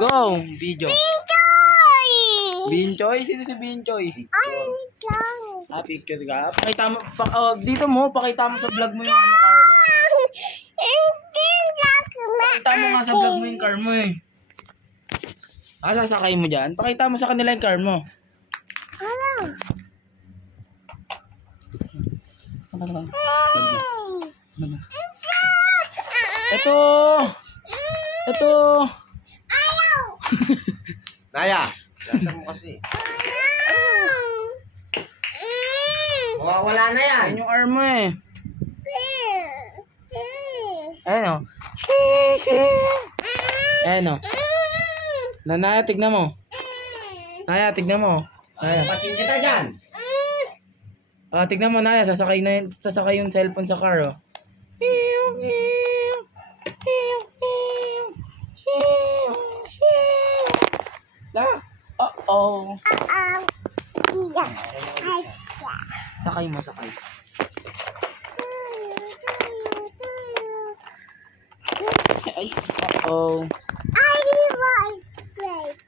Go! Video. Binchoy! Binchoy? Sino si Binchoy? Binchoy. Ah, picture ka? Pakita mo, dito mo, pakita mo sa vlog mo yung ano car. Pakita mo nga sa vlog mo yung car mo eh. Ah, sasakay mo dyan? Pakita mo sa kanila yung car mo. Ito! Ito! Naya, lasa mo kasi. Mawawala na yan. Ayun yung arm mo eh. Ayun o. Ayun o. Naya, tignan mo. Naya, tignan mo. Naya. Pasin kita dyan. Ah, tignan mo, Naya. Sasakay yung cellphone sa car oh. La. Uh-oh. Sakay mo, sakay. Ay, uh-oh. I like great.